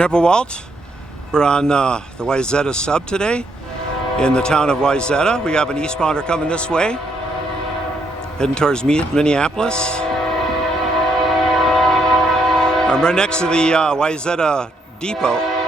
Grandpa Walt, we're on the Wayzata Sub today in the town of Wayzata. We have an eastbounder coming this way, heading towards Minneapolis. I'm right next to the Wayzata depot.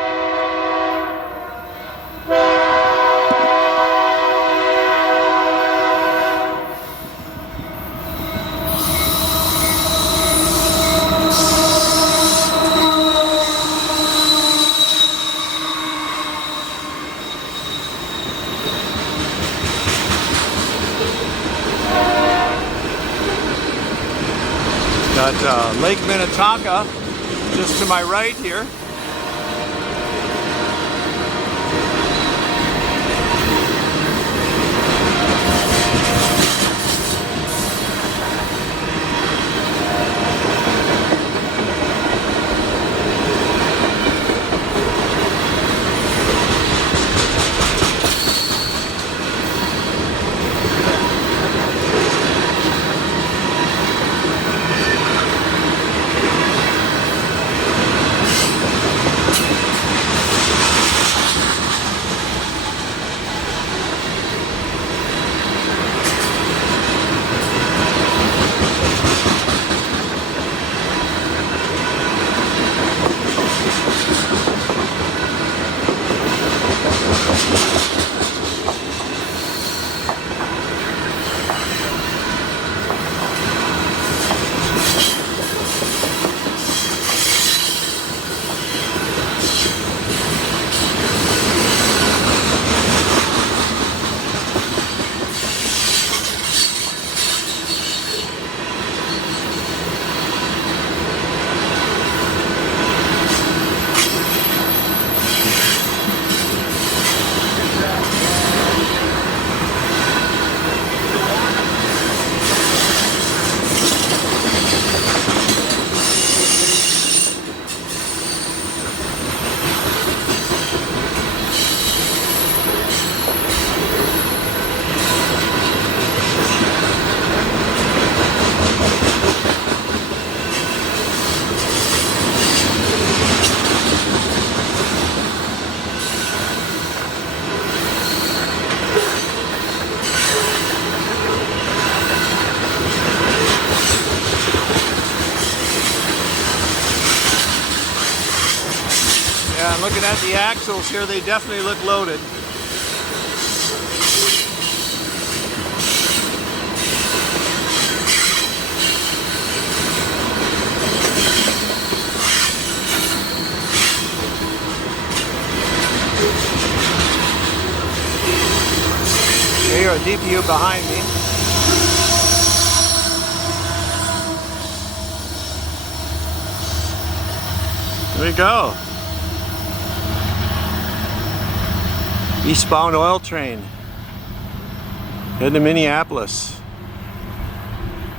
Got Lake Minnetonka just to my right here. Yeah, I'm looking at the axles here, they definitely look loaded. Here, a DPU behind me. There we go. Eastbound oil train heading to Minneapolis.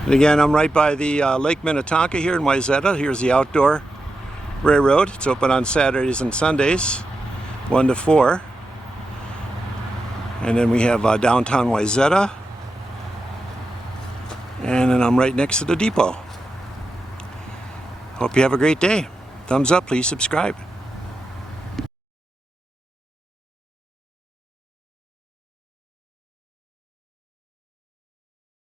And again, I'm right by the Lake Minnetonka here in Wayzata. Here's the outdoor railroad. It's open on Saturdays and Sundays, 1 to 4. And then we have downtown Wayzata. And then I'm right next to the depot. Hope you have a great day. Thumbs up, please subscribe.